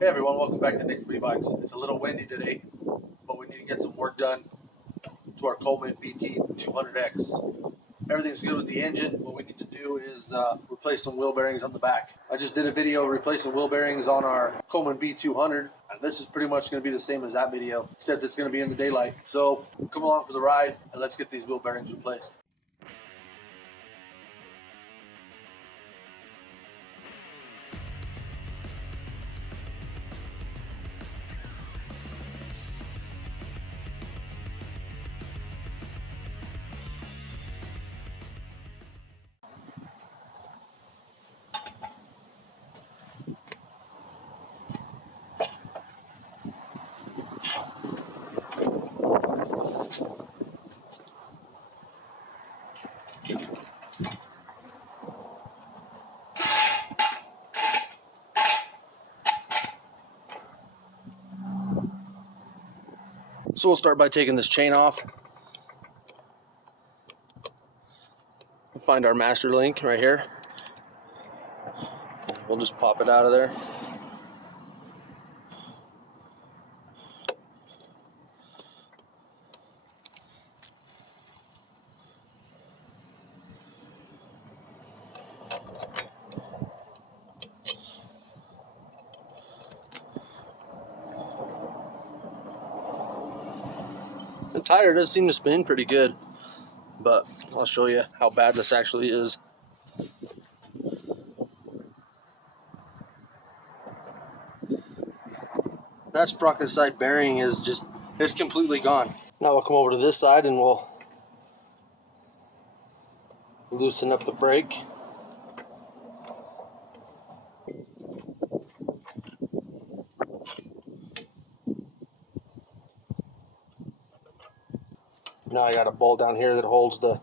Hey everyone, welcome back to Nick's Bikes. It's a little windy today, but we need to get some work done to our Coleman BT200X. Everything's good with the engine. What we need to do is replace some wheel bearings on the back. I just did a video replacing wheel bearings on our Coleman B200, and this is pretty much going to be the same as that video, except it's going to be in the daylight. So come along for the ride and let's get these wheel bearings replaced. So we'll start by taking this chain off. We'll find our master link right here. We'll just pop it out of there. The tire does seem to spin pretty good, but I'll show you how bad this actually is. That sprocket side bearing is completely gone. Now we'll come over to this side and we'll loosen up the brake. Now I got a bolt down here that holds the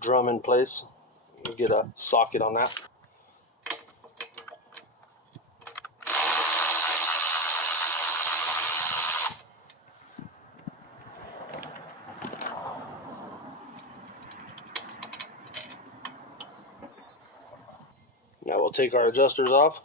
drum in place. We'll get a socket on that. Now we'll take our adjusters off.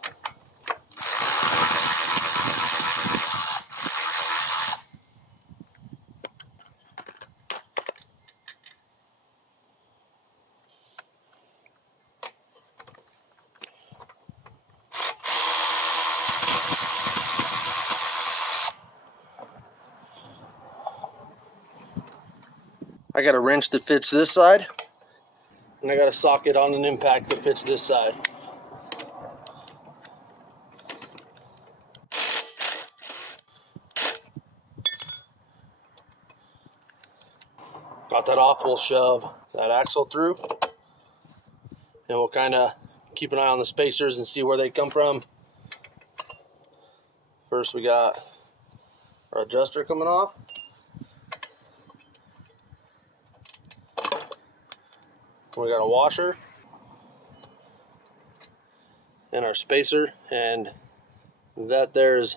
I got a wrench that fits this side, and I got a socket on an impact that fits this side. Got that off, we'll shove that axle through, and we'll kind of keep an eye on the spacers and see where they come from. First we got our adjuster coming off. We got a washer and our spacer, and that there's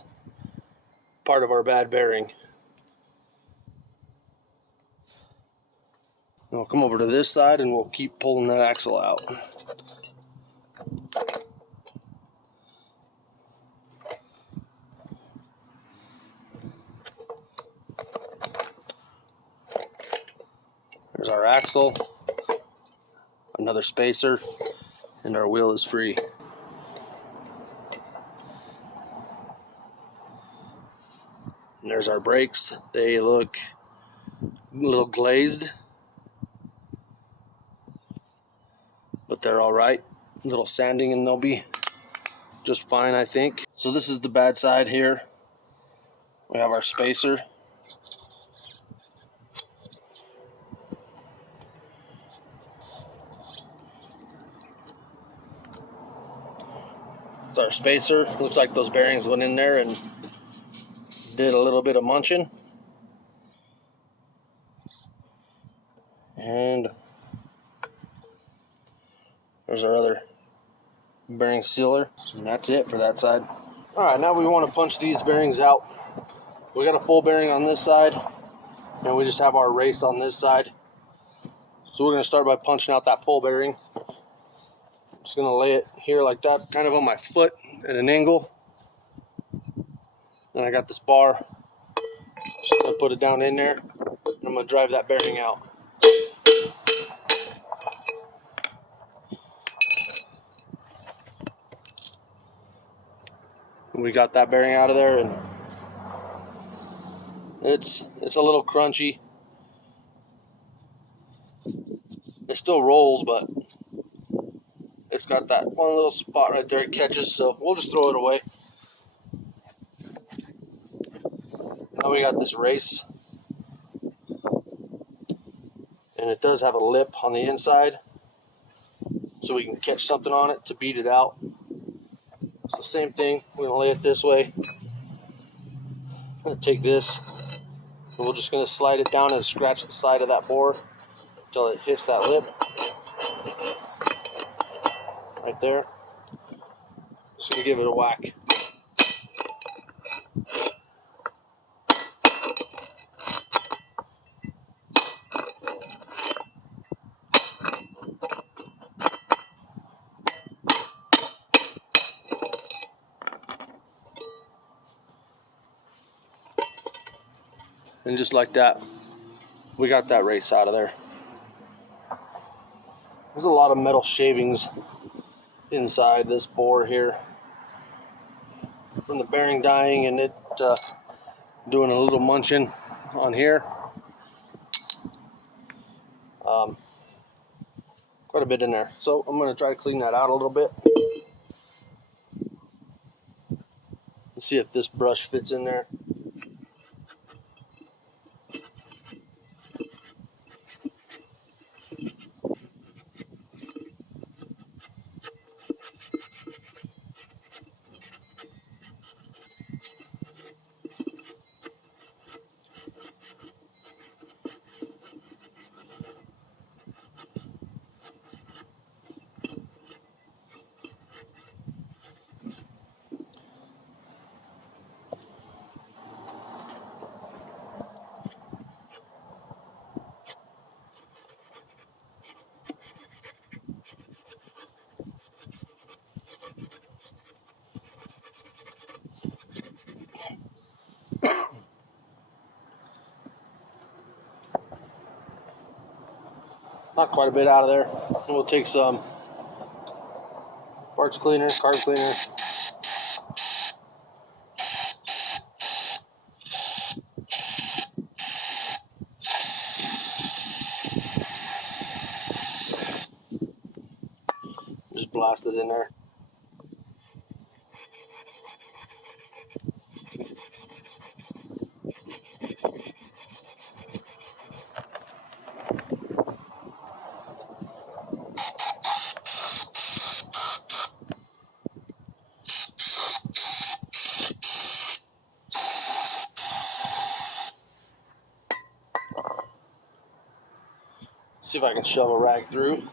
part of our bad bearing. And we'll come over to this side and we'll keep pulling that axle out. There's our axle, another spacer, and our wheel is free. And there's our brakes. They look a little glazed, but they're all right. A little sanding and they'll be just fine, I think. So this is the bad side here. We have our spacer. It's our spacer. Looks like those bearings went in there and did a little bit of munching. And there's our other bearing sealer, and that's it for that side. All right, now we want to punch these bearings out. We got a full bearing on this side, and we just have our race on this side. So we're going to start by punching out that full bearing. I'm just going to lay it here like that, kind of on my foot at an angle. And I got this bar. Just gonna put it down in there, and I'm gonna drive that bearing out. We got that bearing out of there, and it's a little crunchy. It still rolls, but it's got that one little spot right there it catches, so we'll just throw it away. Now we got this race, and it does have a lip on the inside, so we can catch something on it to beat it out. So same thing, we're gonna lay it this way. I'm gonna take this, and we're just gonna slide it down and scratch the side of that bore until it hits that lip right there. Just gonna give it a whack. And just like that, we got that race out of there. There's a lot of metal shavings inside this bore here from the bearing dying and it doing a little munching on here. Quite a bit in there. So I'm going to try to clean that out a little bit. Let's see if this brush fits in there. Not quite a bit out of there. And we'll take some parts cleaner, card cleaner. Just blast it in there. See if I can shove a rag through.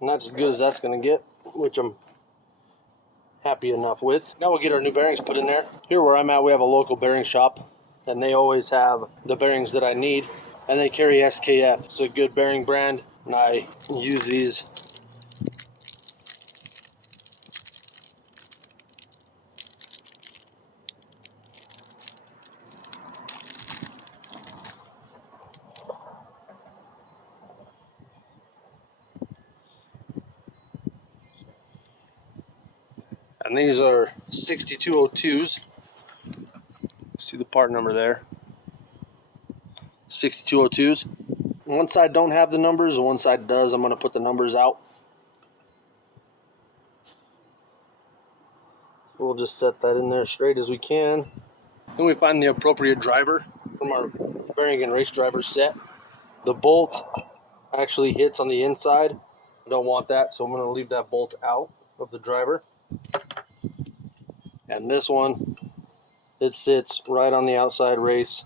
And that's as good as that's going to get, which I'm happy enough with. Now we'll get our new bearings put in there. Here where I'm at, we have a local bearing shop, and they always have the bearings that I need, and they carry SKF. It's a good bearing brand, and I use these. And these are 6202s. See the part number there. 6202s. One side don't have the numbers, and one side does. I'm going to put the numbers out We'll just set that in there straight as we can. Then we find the appropriate driver from our bearing and race driver set. The bolt actually hits on the inside. I don't want that, so I'm going to leave that bolt out of the driver. And this one, it sits right on the outside race,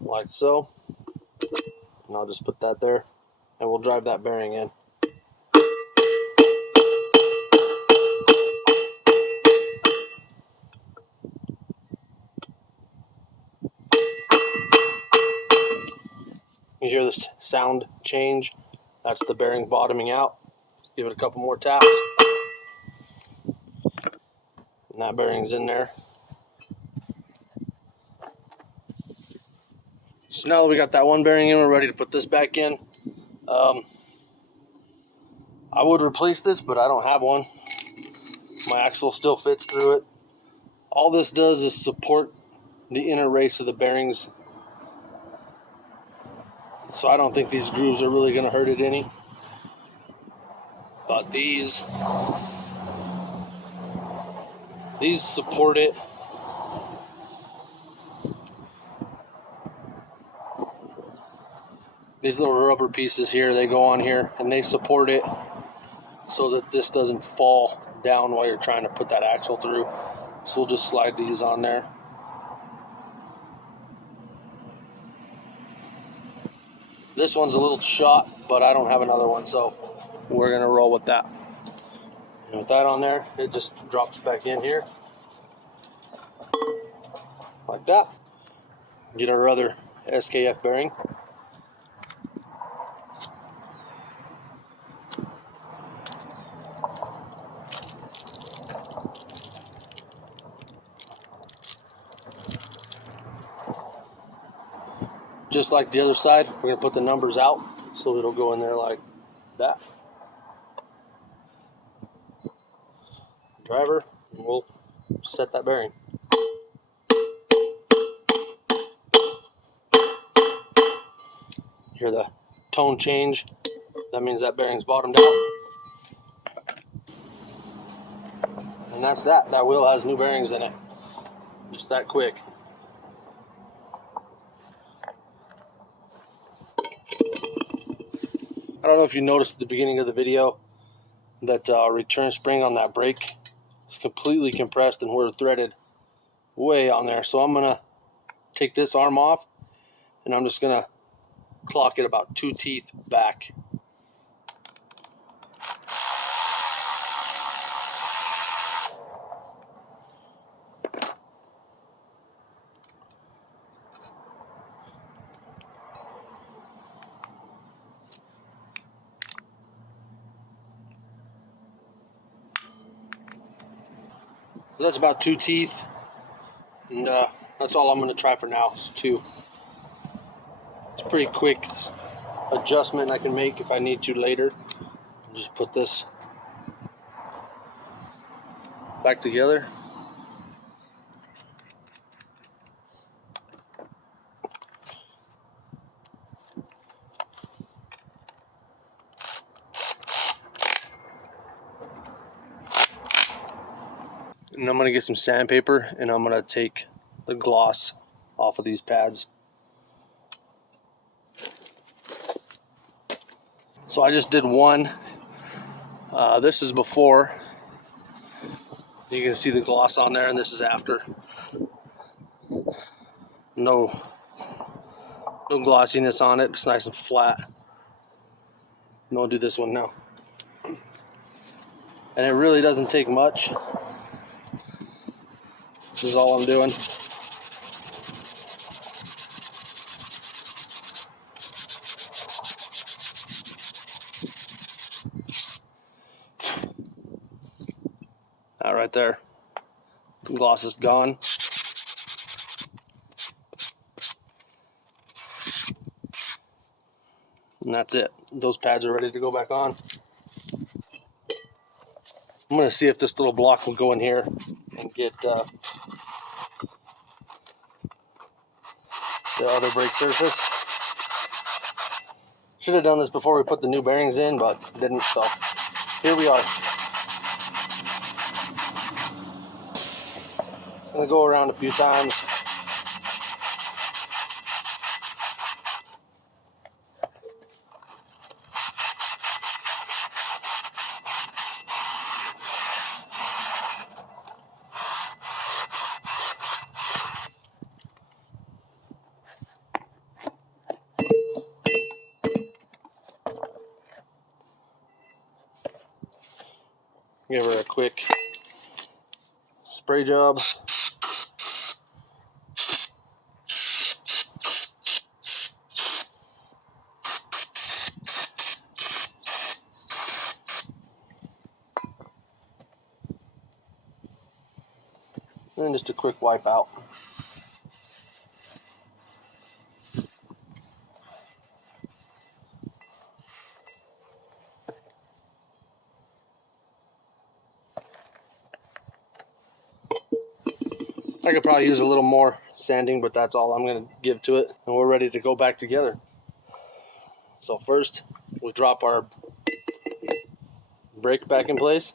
like so. And I'll just put that there, and we'll drive that bearing in. You hear this sound change? That's the bearing bottoming out. Just give it a couple more taps. And that bearing's in there. So now that we got that one bearing in, we're ready to put this back in. I would replace this, but I don't have one. My axle still fits through it. All this does is support the inner race of the bearings. So I don't think these grooves are really going to hurt it any. But these support it. These little rubber pieces here, they go on here and they support it so that this doesn't fall down while you're trying to put that axle through. So we'll just slide these on there. This one's a little shot, but I don't have another one, so we're gonna roll with that. And with that on there, it just drops back in here, like that. Get our other SKF bearing. Just like the other side, we're gonna put the numbers out so it'll go in there like that. Driver, and we'll set that bearing. Hear the tone change? That means that bearing's bottomed out. And that's that. That wheel has new bearings in it. Just that quick. I don't know if you noticed at the beginning of the video that return spring on that brake is completely compressed and we're threaded way on there. So I'm gonna take this arm off and I'm just gonna clock it about 2 teeth back. So that's about 2 teeth, and that's all I'm going to try for now. It's 2. It's a pretty quick adjustment I can make if I need to later. Just put this back together. And I'm going to get some sandpaper and I'm going to take the gloss off of these pads. So I just did one. This is before. You can see the gloss on there, and this is after. No glossiness on it. It's nice and flat. And I'll do this one now. And it really doesn't take much. This is all I'm doing. Right there. The gloss is gone. And that's it. Those pads are ready to go back on. I'm going to see if this little block will go in here and get the other brake surface. Should have done this before we put the new bearings in, but didn't, so here we are. gonna go around a few times. Give her a quick spray job. And then just a quick wipe out. I could probably use a little more sanding, but that's all I'm going to give to it. And we're ready to go back together. So first, we drop our brake back in place.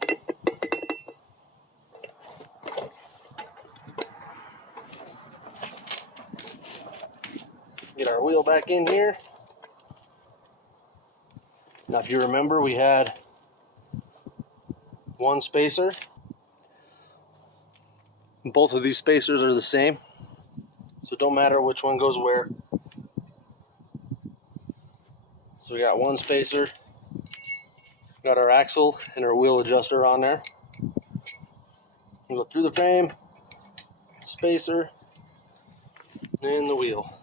Get our wheel back in here. Now if you remember, we had one spacer. Both of these spacers are the same, so it don't matter which one goes where. So we got one spacer, got our axle and our wheel adjuster on there. We'll go through the frame, spacer, and the wheel.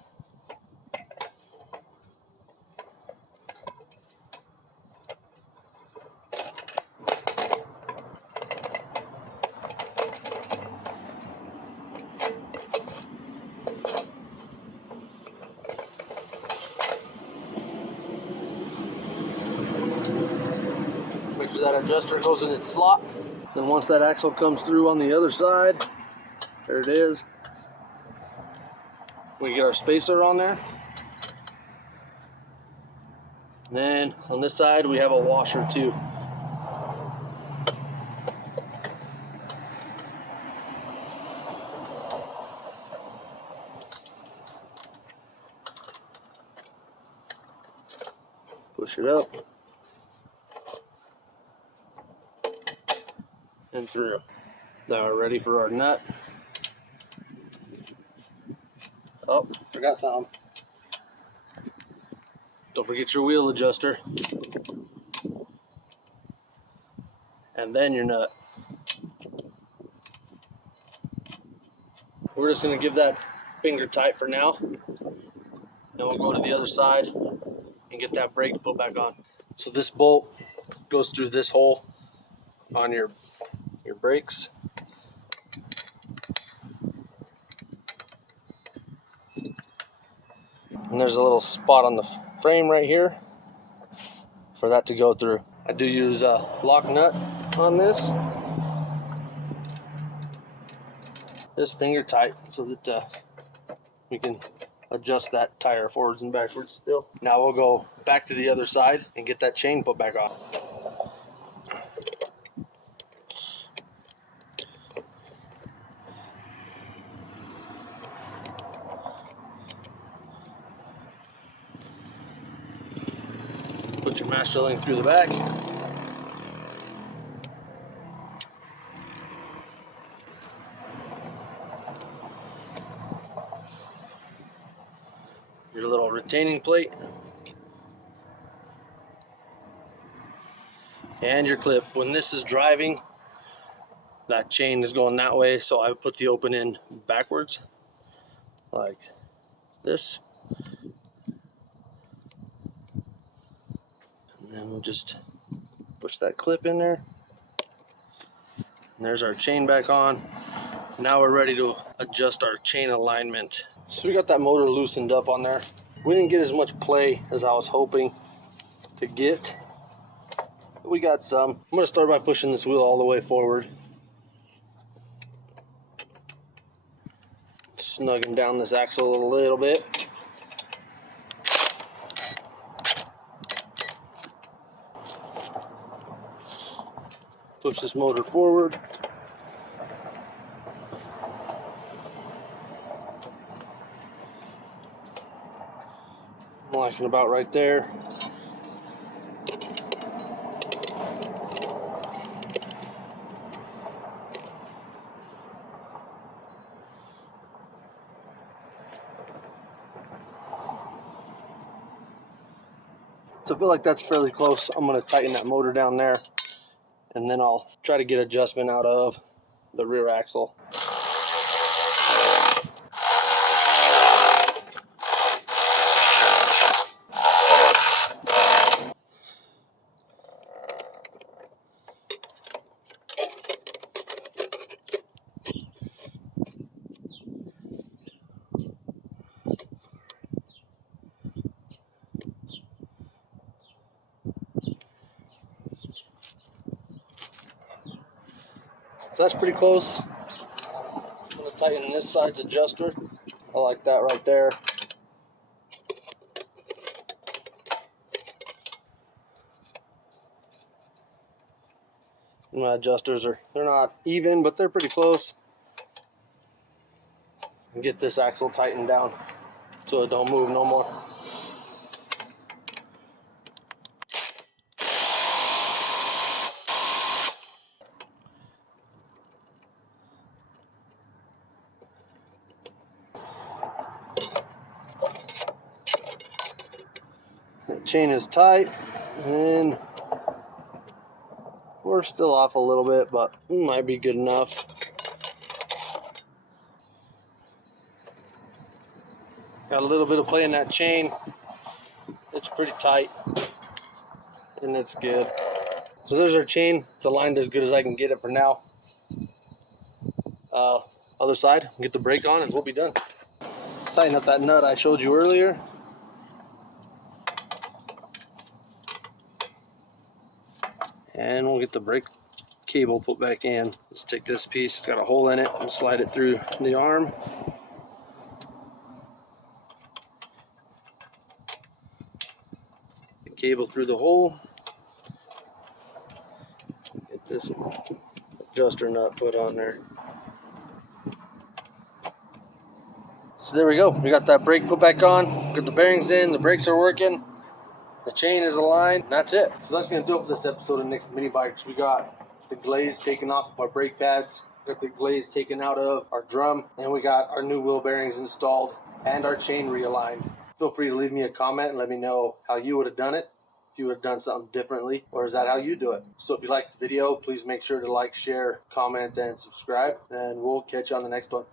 Make sure that adjuster goes in its slot. Then once that axle comes through on the other side, there it is. We get our spacer on there. And then on this side we have a washer too. Push it up and through. Now we're ready for our nut. Oh, forgot something. Don't forget your wheel adjuster. And then your nut. We're just going to give that finger tight for now. Then we'll go to the other side and get that brake put back on. So this bolt goes through this hole on your brakes. And there's a little spot on the frame right here for that to go through. I do use a lock nut on this. Just finger tight so that we can adjust that tire forwards and backwards still. Now we'll go back to the other side and get that chain put back on. Put your master link through the back. Your little retaining plate. And your clip. When this is driving, that chain is going that way, so I put the open end backwards, like this. And then we'll just push that clip in there. And there's our chain back on. Now we're ready to adjust our chain alignment. So we got that motor loosened up on there. We didn't get as much play as I was hoping to get. But we got some. I'm going to start by pushing this wheel all the way forward. Snugging down this axle a little bit. Push this motor forward. locking about right there. So I feel like that's fairly close. I'm going to tighten that motor down there, and then I'll try to get adjustment out of the rear axle. So that's pretty close. I'm going to tighten this side's adjuster. I like that right there. My adjusters they're not even, but they're pretty close. And get this axle tightened down so it don't move no more. The chain is tight, and we're still off a little bit, but might be good enough. Got a little bit of play in that chain. It's pretty tight, and it's good. So there's our chain. It's aligned as good as I can get it for now. Other side, get the brake on, and we'll be done. Tighten up that nut I showed you earlier. And we'll get the brake cable put back in. Let's take this piece, it's got a hole in it, and slide it through the arm. The cable through the hole. Get this adjuster nut put on there. So there we go. We got that brake put back on. Got the bearings in. The brakes are working. The chain is aligned. And that's it. So that's going to do it for this episode of Nick's Mini Bikes. We got the glaze taken off of our brake pads. Got the glaze taken out of our drum. And we got our new wheel bearings installed. And our chain realigned. Feel free to leave me a comment and let me know how you would have done it. If you would have done something differently. Or is that how you do it? So if you liked the video, please make sure to like, share, comment, and subscribe. And we'll catch you on the next one.